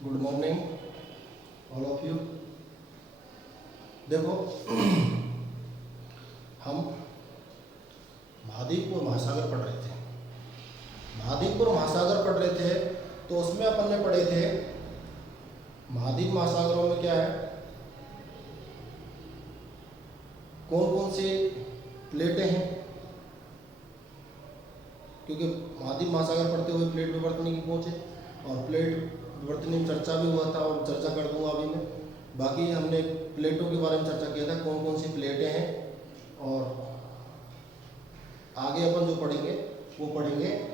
Good morning all of you. देखो हम महाद्वीप और महासागर पढ़ रहे थे। महाद्वीप और महासागर पढ़ रहे थे तो उसमें अपन ने पढ़े थे महाद्वीप महासागरों में क्या है, कौन कौन से प्लेटें हैं, क्योंकि महाद्वीप महासागर पढ़ते हुए प्लेट विवर्तनी की पहुंचे और प्लेट विवर्तनी में चर्चा भी हुआ था और चर्चा कर दूंगा अभी मैं। बाकी हमने प्लेटों के बारे में चर्चा किया था, कौन कौन सी प्लेटें हैं, और आगे अपन जो पढ़ेंगे वो पढ़ेंगे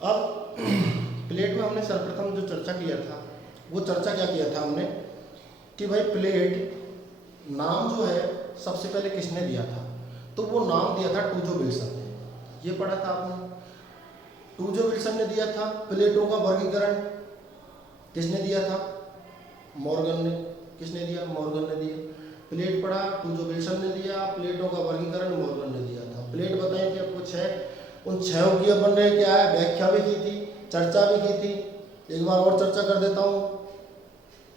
अब प्लेट में हमने सर्वप्रथम जो चर्चा किया था वो चर्चा क्या किया था हमने कि भाई प्लेट नाम जो है सबसे पहले किसने दिया था, तो वो नाम दिया था टूजो विल्सन ने। ये पढ़ा था आपने, टूजो विल्सन ने दिया था। प्लेटों का वर्गीकरण किसने दिया था, मॉर्गन ने। किसने दिया, मॉर्गन ने दिया। प्लेट पढ़ा, टूजो विल्सन ने दिया। प्लेटों का वर्गीकरण मॉर्गन ने दिया था। प्लेट बताएं कि आपको छह, उन छहों की अपन ने क्या है व्याख्या भी की थी, चर्चा भी की थी। एक बार और चर्चा कर देता हूँ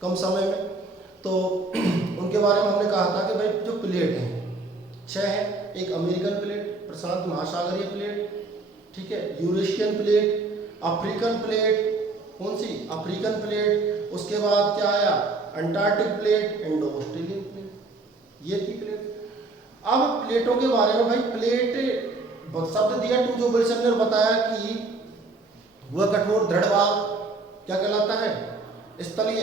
कम समय में। तो उनके बारे में हमने कहा था कि भाई जो प्लेट हैं छह है। एक अमेरिकन प्लेट, प्रशांत महासागरीय प्लेट, ठीक है, यूरेशियन प्लेट, अफ्रीकन प्लेट, कौन सी अफ्रीकन प्लेट, उसके बाद क्या आया Antarctic plate, Indo Australian plate, ये थी प्लेट। अब प्लेटों के बारे में भाई प्लेट शब्द दिया टूजो विल्सन ने, बताया कि वह कठोर दृढ़ भाग क्या कहलाता है, स्थलीय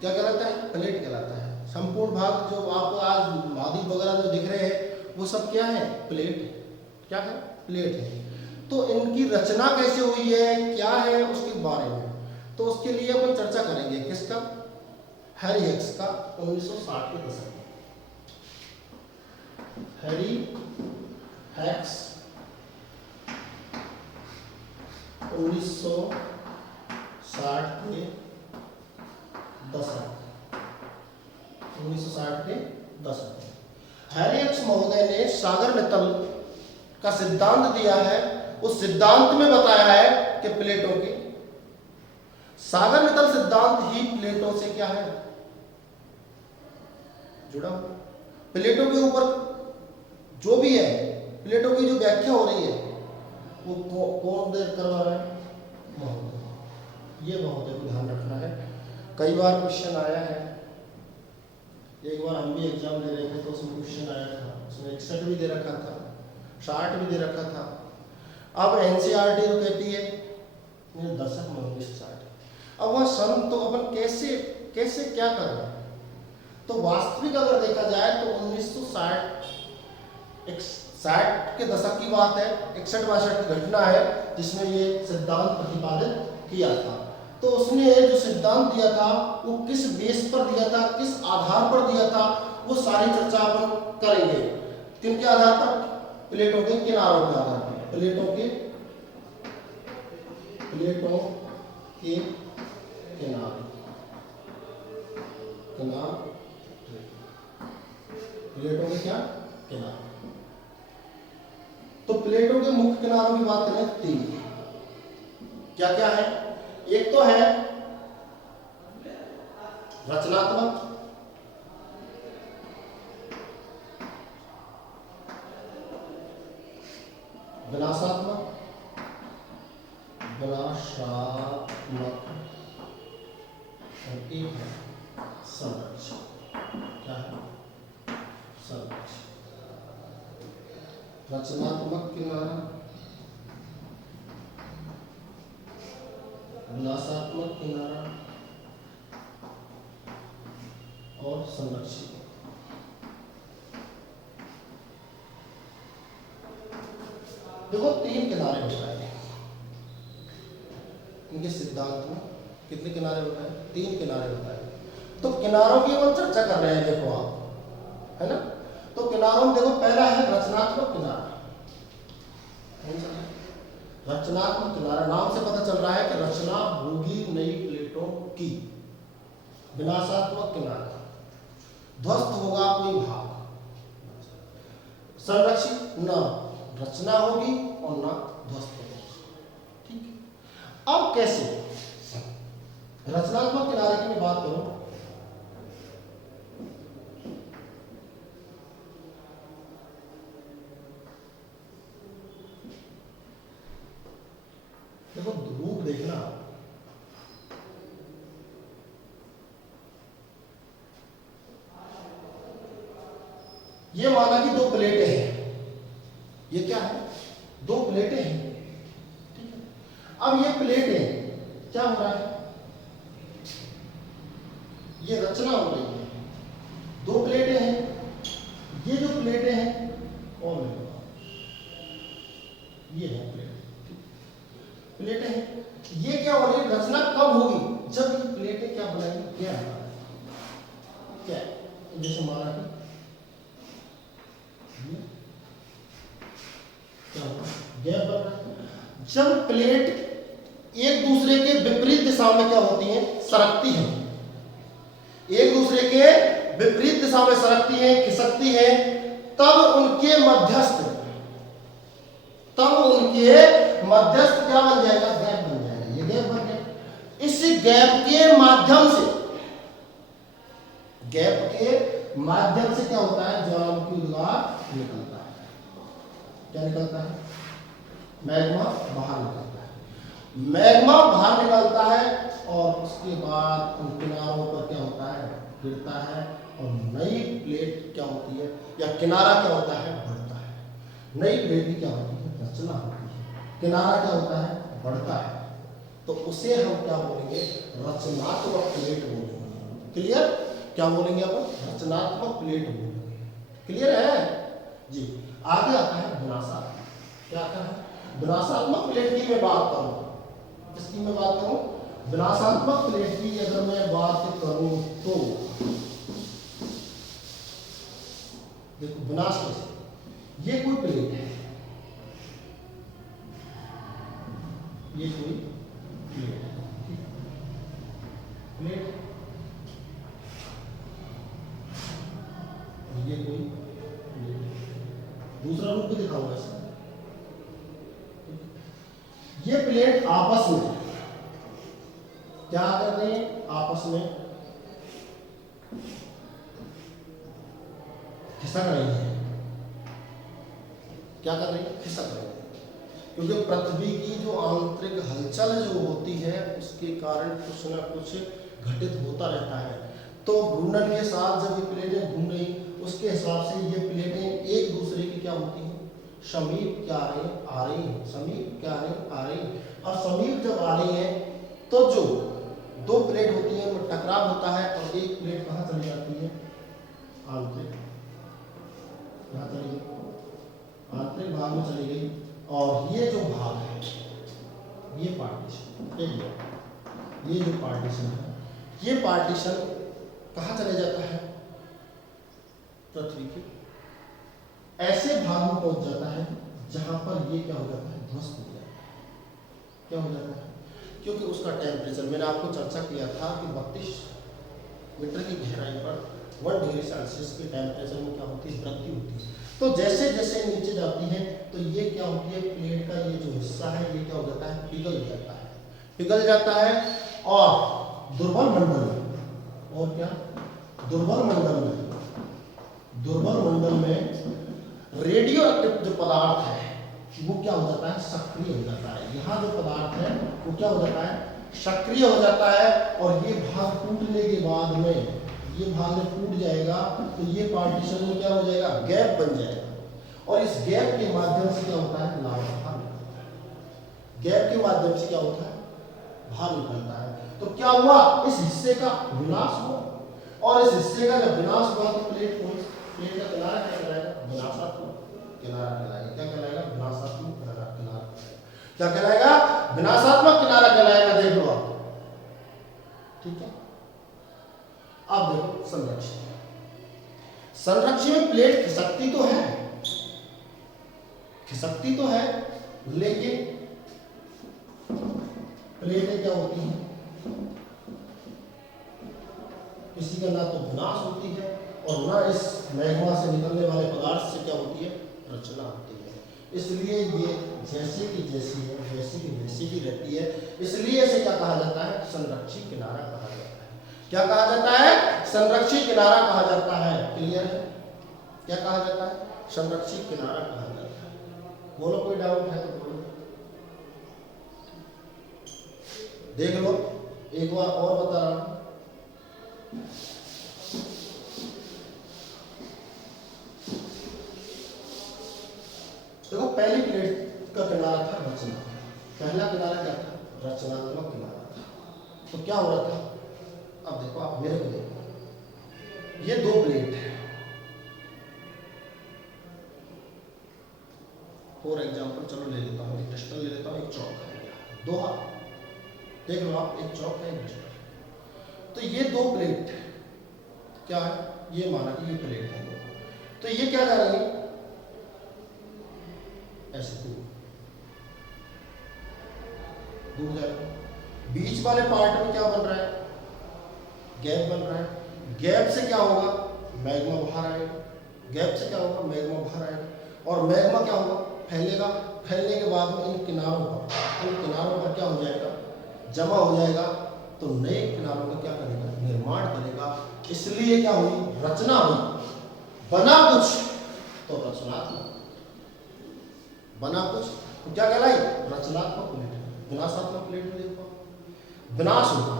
क्या कहलाता है, प्लेट कहलाता है। संपूर्ण भाग जो आपको आज महाद्वीप वगैरह जो दिख रहे हैं वो सब क्या है, प्लेट। क्या है, प्लेट है। तो इनकी रचना कैसे हुई है, क्या है, उसके बारे में तो उसके लिए अपन चर्चा करेंगे किसका, हैरी हेक्स का, 1960 के दशक में। हैरी हेक्स 1960 के दशक, 1960 के दशक में हैरी हेक्स महोदय ने सागर नितल का सिद्धांत दिया है। उस सिद्धांत में बताया है कि प्लेटों के सागर नितल सिद्धांत ही प्लेटों से क्या है जुड़ा। प्लेटों के ऊपर जो भी है, प्लेटों की जो व्याख्या हो रही है वो कौन करवा रहा है, महोदय। ये महोदय को ध्यान रखना है। कई बार क्वेश्चन आया है, एक बार हम भी एग्जाम दे रहे थे तो उसमें क्वेश्चन आया था, उसमें 61 भी दे रखा था, 60 भी दे रखा था। अब एनसीईआरटी तो कहती है दशक में 1960। अब वह सन तो अपन कैसे कैसे क्या कर रहे हैं, तो वास्तविक अगर देखा जाए तो 1960 के दशक की बात है, 61-62 की घटना है जिसमें ये सिद्धांत प्रतिपादित किया था। तो उसने जो सिद्धांत दिया था वो किस बेस पर दिया था, किस आधार पर दिया था, वो सारी चर्चा अपन करेंगे। किनके आधार पर, प्लेटों के किनारों के आधार पर, प्लेटों के किनारे, प्लेटों के क्या किनारे। तो प्लेटों के मुख्य किनारों की बात करें, तीन क्या क्या है। एक तो है रचनात्मक, विनाशात्मक और एक है संरक्षण। क्या है, संरक्षण। रचनात्मक किनारा, विनाशात्मक किनारा और संरक्षित। देखो तीन किनारे बताए इनके सिद्धांत में। कितने किनारे बताए, तीन किनारे बताए। तो किनारों की हम चर्चा कर रहे हैं, देखो आप, है ना। तो किनारों में देखो पहला है रचनात्मक किनारा। रचनात्मक किनारा, नाम से पता चल रहा है कि रचना होगी नई प्लेटों की। विनाशात्मक किनारा, ध्वस्त होगा कोई भाग। संरक्षित, न रचना होगी और न ध्वस्त होगा। ठीक है, अब कैसे रचनात्मक किनारे की मैं बात करूं, देखो रूप देखना, ये माना कि दो प्लेटें हैं, ये क्या है, दो प्लेटें हैं। ठीक है, अब ये प्लेटें क्या हो रहा है, ये रचना हो रही है, दो प्लेटें हैं, ये जो प्लेटें हैं कौन है, ये है प्लेटें हैं। ये क्या हो रही है, रचना कब होगी, जब ये प्लेटें क्या बनाएंगी, क्या है, क्या है? जैसे माना कि क्या होगा, गैप बन रहा है। जब प्लेट एक दूसरे के विपरीत दिशा में क्या होती हैं, सरकती हैं, एक दूसरे के विपरीत दिशा में सरकती हैं, खिसकती हैं, तब उनके मध्यस्थ क्या बन जाएगा, गैप बन जाएगा। ये गैप बन गया। इस गैप के माध्यम से क्या होता है, ज्वालामुखी उद्गार निकलता है। क्या निकलता है, मैग्मा बाहर निकलता है। मैग्मा बाहर निकलता है और उसके बाद उन किनारों पर क्या होता है, गिरता है और नई प्लेट क्या होती है, या किनारा क्या होता है, बढ़ता है। नई प्लेट की क्या होती है, रचना होती है। किनारा क्या होता है, बढ़ता है। तो उसे हम क्या बोलेंगे, रचनात्मक प्लेट बोलेंगे। क्लियर, क्या बोलेंगे अपन, रचनात्मक प्लेट बोलेंगे। क्लियर है जी। आगे आता है विनाशात्मक। क्या आता है, विनाशात्मक प्लेट की मैं बात करूं, किसकी मैं बात करूं, विनाशात्मक प्लेट की अगर मैं बात करूं तो देखो विनाश कैसे, ये कोई प्लेट है, ये कोई प्लेट है, प्लेट, ये कोई प्लेट। दूसरा रूप भी दिखाऊंगा इसका। ये प्लेट आपस में क्या कर रहे हैं, आपस में खिसक रही है। क्या कर रही है, खिसक रही है, क्योंकि पृथ्वी की जो आंतरिक हलचल जो होती है उसके कारण कुछ ना कुछ घटित होता रहता है। तो घूर्णन के साथ जब ये प्लेटें घूम रही, उसके हिसाब से ये प्लेटें एक दूसरे की क्या होती हैं, समीप क्या आ रही हैं, समीप क्या आ रही हैं। और समीप जब आ रही हैं तो जो दो प्लेट होती है उनमें टकराव होता है और एक प्लेट कहाँ चली जाती है, आंतरिक, कहाँ चली गई, आंतरिक भाग में चली गई। और ये जो भाग है, ये पार्टीशन, ये जो पार्टीशन है, ये पार्टीशन कहाँ चले जाता है, पृथ्वी के ऐसे भाग में पहुंच जाता है जहां पर ये क्या हो जाता है, ध्वस्त हो जाता है। क्या हो जाता है, क्योंकि उसका टेम्परेचर, मैंने आपको चर्चा किया था कि 32 मीटर की गहराई पर 1 डिग्री सेल्सियस के टेम्परेचर में क्या होती है, वृद्धि होती है। तो जैसे जैसे नीचे जाती है तो ये क्या होती है, प्लेट का ये जो हिस्सा है ये क्या हो जाता है, पिघल जाता है और दुर्बल मंडल में, और क्या, दुर्बल मंडल में रेडियो एक्टिव जो पदार्थ है वो क्या हो जाता है, सक्रिय हो जाता है। यहाँ जो पदार्थ है वो क्या हो जाता है, सक्रिय हो जाता है। और ये भाग टूटने के बाद में, ये भाग में टूट जाएगा तो ये पार्टीशन में क्या हो जाएगा, गैप बन जाएगा। और इस गैप के माध्यम से क्या होता है, लावा बाहर निकलता है। गैप के माध्यम से क्या होता है, बाहर निकलता है। तो क्या हुआ, इस हिस्से का विनाश हुआ। और इस हिस्से का जब विनाश हुआ तो प्लेट का किनारा क्या कहलाएगा, विनाशात्मक किनारा कहलाएगा। क्या कहलाएगा, विनाशात्मक किनारा क्या कहलाएगा, विनाशात्मक किनारा कहलाएगा। देख लो आप, ठीक है। अब देखो संरक्षण में प्लेट खिसकती तो है, लेकिन प्लेटें क्या होती हैं, किसी का ना तो विनाश होती है और ना इस मैग्मा से निकलने वाले पदार्थ से क्या होती है, रचना होती है। इसलिए ये जैसे की जैसी है वैसी की वैसी ही रहती है। इसलिए इसे क्या कहा जाता है, संरक्षित किनारा कहा जाता है। क्या कहा जाता है, संरक्षित किनारा कहा जाता है। क्लियर है, क्या कहा जाता है, संरक्षित किनारा कहा जाता है। बोलो कोई डाउट है तो बोलो, देख लो एक बार और बता रहा हूं। देखो पहली प्लेट का किनारा था रचना, पहला किनारा क्या था, रचनात्मक किनारा था। तो क्या हो रहा था, अब देखो आप मेरे को देखो, ये दो प्लेट है, फॉर एग्जाम्पल चलो ले लेता हूँ, एक डस्टर ले लेता हूँ, एक चौक है, दो हाथ देख लो आप, एक चौक है एक डस्टर। तो ये दो प्लेट क्या है, ये माना कि ये प्लेट है, तो ये क्या जा रही है, ऐसे दूर जा रही है। बीच वाले पार्ट में क्या बन रहा है, गैप बन रहा है। गैप से क्या होगा, मैग्मा बाहर आएगा, गैप से क्या होगा, मैग्मा बाहर आएगा और मैग्मा क्या होगा, फैलेगा। फैलने के बाद में इन किनारों पर क्या हो जाएगा, जमा हो जाएगा। तो नए किनारों का क्या करेगा, निर्माण करेगा। इसलिए क्या हुई, रचना हुई। बना कुछ तो रचनात्मक, बना कुछ तो क्या कहलाई, रचनात्मक प्लेट। विनाशात्मक प्लेट में देखो विनाश होगा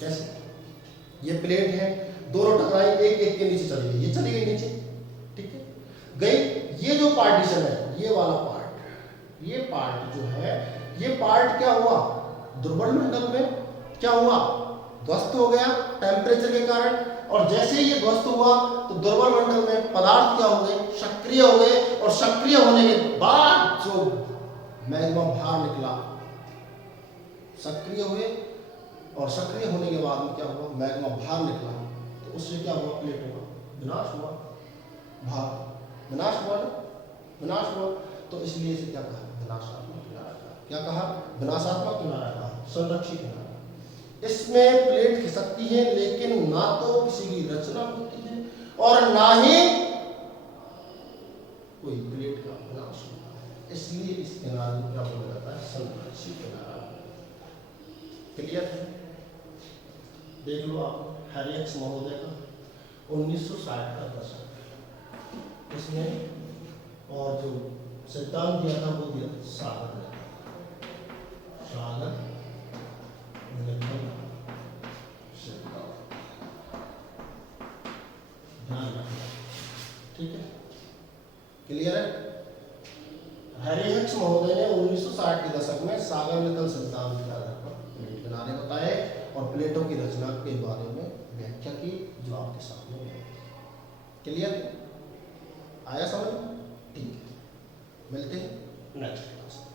कैसे, ये प्लेट है, दोनों टकराई, एक एक के नीचे चली गई, ये चली गई नीचे, ठीक है गई। ये जो पार्टीशन है, ये वाला पार्ट, ये पार्ट जो है, ये पार्ट क्या हुआ, दुर्बल मंडल में क्या हुआ, ध्वस्त हो गया टेम्परेचर के कारण। और जैसे ही ये ध्वस्त हुआ तो दुर्बल मंडल में पदार्थ क्या हो गए, सक्रिय हो गए। और सक्रिय होने के बाद जो मैग्मा बाहर निकला, सक्रिय हुए और सक्रिय होने के बाद में क्या हुआ, मैग्मा बाहर निकला, तो उससे क्या हुआ, प्लेटों का विनाश हुआ, भाग विनाश हुआ ना, विनाश हुआ। तो इसलिए इसे क्या कहा, विनाशात्मक किनारा कहा। क्या कहा, विनाशात्मक किनारा कहा, संरक्षित किनारा। इसमें प्लेट खिसकती है लेकिन ना तो किसी की रचना होती है और ना ही कोई प्लेट का विनाश होता है। इसलिए इस किनारे को क्या बोला जाता है, संरक्षित किनारा। क्लियर है, देख लो आप, हैरी एक्स महोदय का 1960 का दशक, इसमें और जो सिद्धांत दिया था वो दिया सागर ने, सागर निकल सिद्धांत, ध्यान रखना, ठीक है। क्लियर है, हैरी एक्स महोदय ने 1960 के दशक में सागर निकल सिद्धांत के आधार पर प्लेट किनारे बताए और प्लेटों की रचना के बारे में व्याख्या की, जो आपके सामने है। क्लियर, आया समझ, ठीक है, मिलते हैं नेक्स्ट क्लास में।